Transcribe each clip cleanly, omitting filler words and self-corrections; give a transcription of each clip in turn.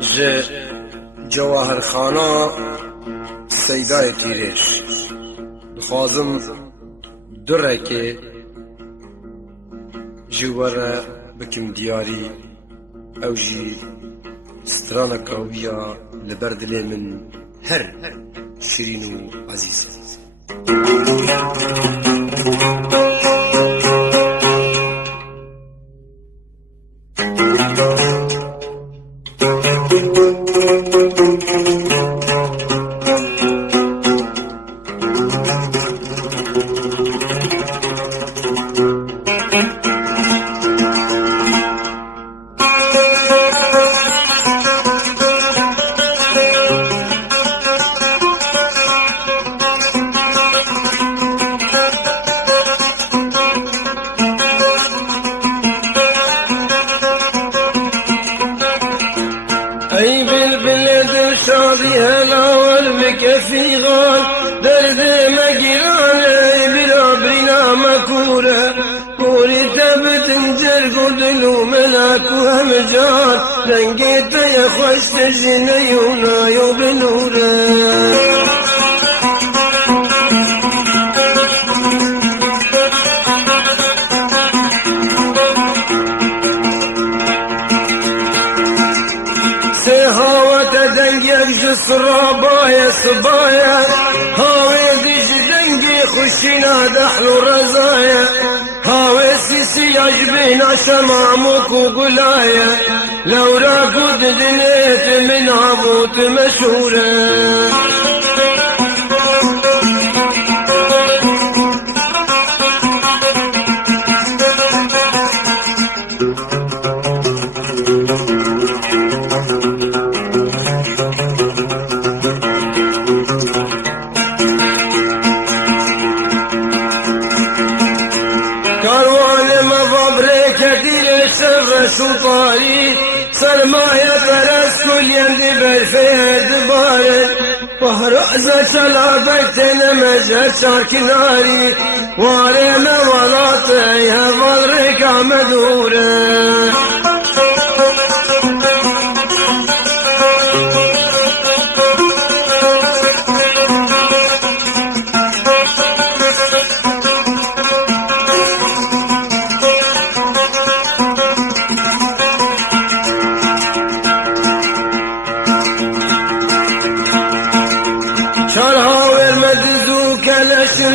ج جواهر خانا سیدای تیرش دخوازم درکه جواره بکم دیاری او جی سترانه کاویا لبردل من هر شیرین و عزیز. ای بلبل شادی هلاول بکفی غال درد مگیرانه برا برینا مکوره کوری تبتن جرگ و دلو ملاک و همجار رنگی تای خوشت جنه یونایو بنوره دنگی جسرابايا صبايا هاوي ديش دنگي خشينا دحل رزايا هاوي سيسي يجبينا شمامك وقلايا لو راكد دنيت من عبوت مشهورة سلطاني سرمايا فرس كل يندي بالفيد بارد وهرأزة سلابتنا مزهر ساكناري وارينا ولاطيها فالركا مدورة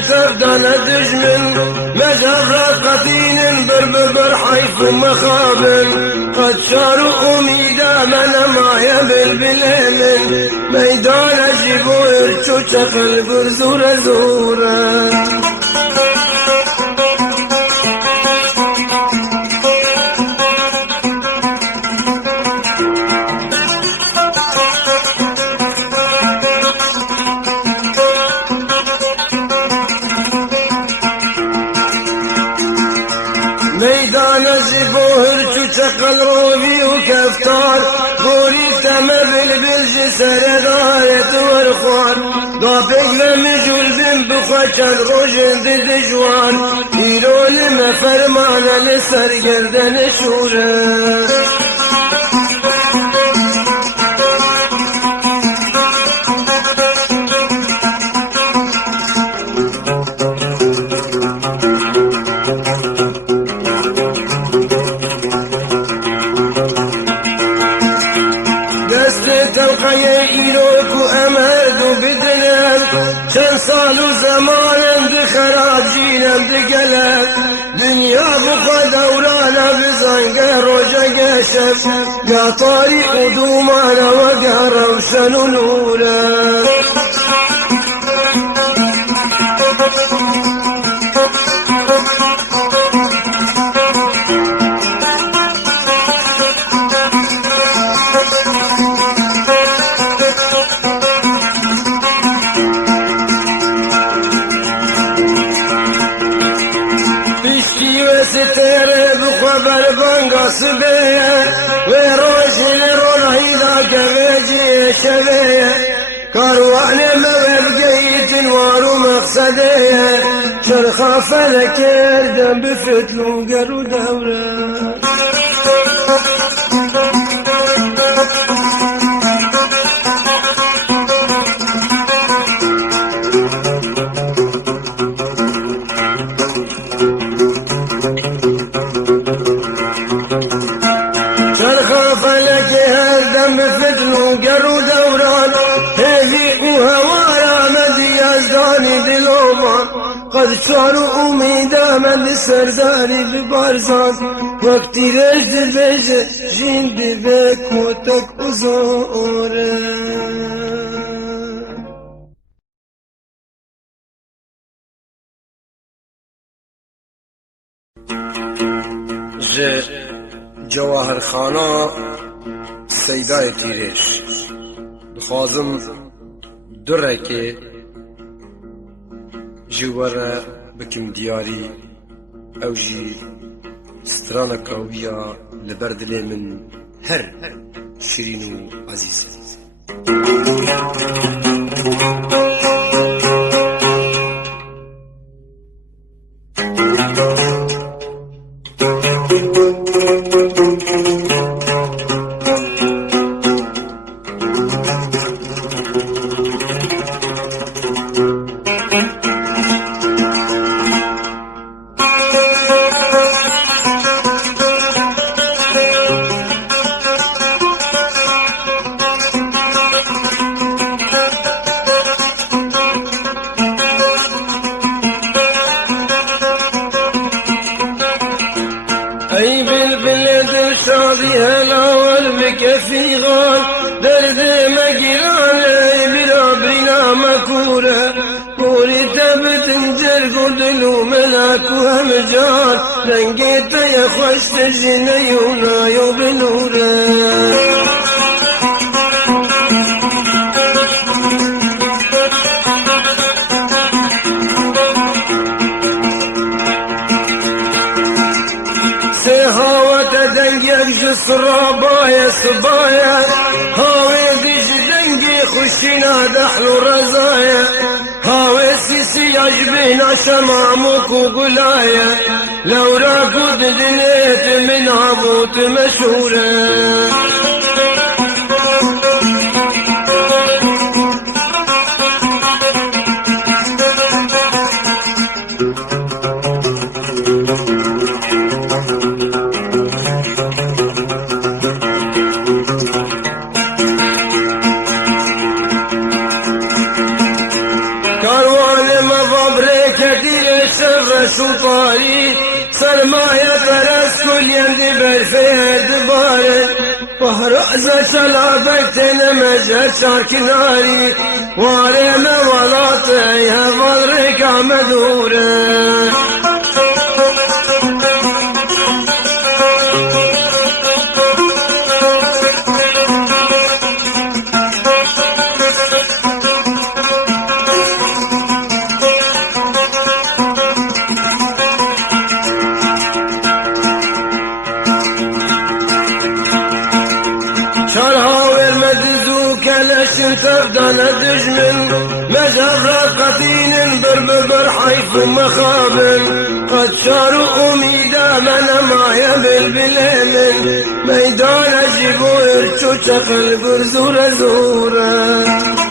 تردنا دجمن مجرد قتين برببر حيف مخابن قد شاروا أميدا من ما يبل بالهمن ميدان جيبو ارتو تقلب زورة زورة ميدان زبوهر تتقل روبي وكفتار بوري تمبل بالج سردارت ورخوان ضابق لمجول بن بخشن روجن دجوان إيرون مفرمان لسر گردن شوره تلقي إيروك وأمهد وبدلال شن صالوا زمان بخراجينا بقلال دنيا بقى دورانا بزنقه رجا قشف يا طريق دومانا وقا روشن الأولى ستره بخبر بانگاس بیه و روشن رونهی دا کبجی شبیه کاروان موب گیتن وارو مقصده شرخا فلکردم بفتلو گرو دوره چرخ فلك هردم بفتن وقر ودوران هذي وهوارا مدي يزداني دلومان قد شعروا أميدا من السرداري ببارزان وقتي رجد بيج جين ببك وتك أزورا جواهر خانا سیدای تیرش دخوازم درکه جواره بکم دیاری او جی سترانه کاویا لبردلی من هر شیرین و عزیز أي بالبلد شاضي هلا والبك في غال درد مقران بلا بلا مكورة كوري تبتنجر قدلو ملاك وهمجان لنقيت يا خوش تجنيونا يوبنورة صرابايا صبايا هاوي ديج دنقي خشينا دحلو رزايا هاوي سيسي عجبينا شمامك وقلايا لو راكود دنيت من عبوت مشهورة سوپاری سرمایه پرست کل یندی برفید باره بهرازه چلا بکتن مجر چارکناری واره مولاته هوال رکام دوره تفضل دجمن مجرى قتين برببر حيث مخابن قد شاروا أميدا من ما يبل بالهمن ميدان جيبو يرشو شقل برزورة زورة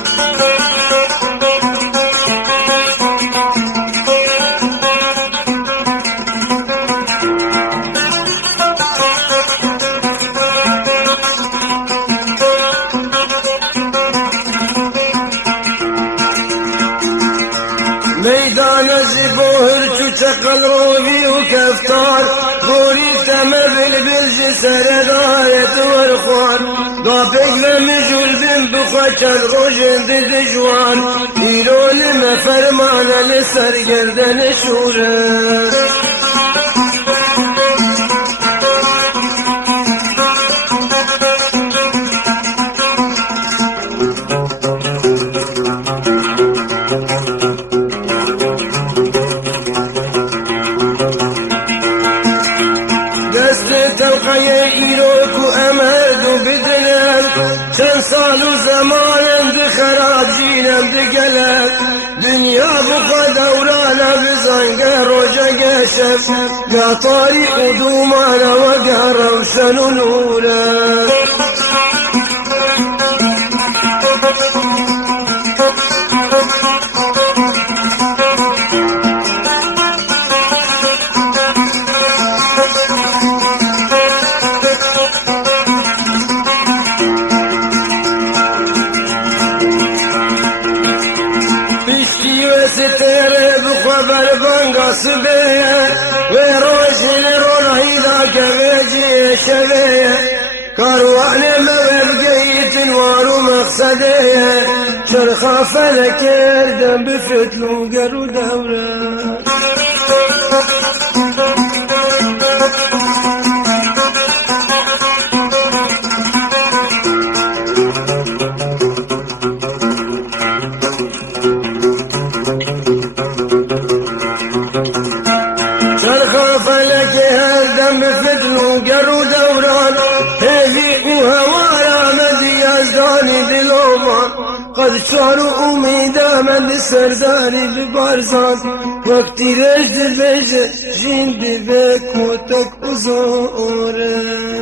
ميدان زبوهر تشقل روبي وكفتار غوري تما بالبلج سرداية والخوار ضابق لمجول بن بخوشن روجن دجوان إيرون ما فرمان لسر قردن شورا سال زمان بخراب جينم دقلب دنيا بقى دورانا بزنقه روجا قشف يا طريق دومانا وقع روشن نورا نصبه وروجل رونهيدا كبجي شبه كاروان مبقيت وارو مقصده شرخا فلك يردم بفتلو قرو دوره شرخا فلك يردم بفتلو قرو دوران هذي وهوارا مدي يزداني دلومان قد شعروا أميدا من سرداني ببارزان وقتي رجد البيجة جين ببك موتك وزوره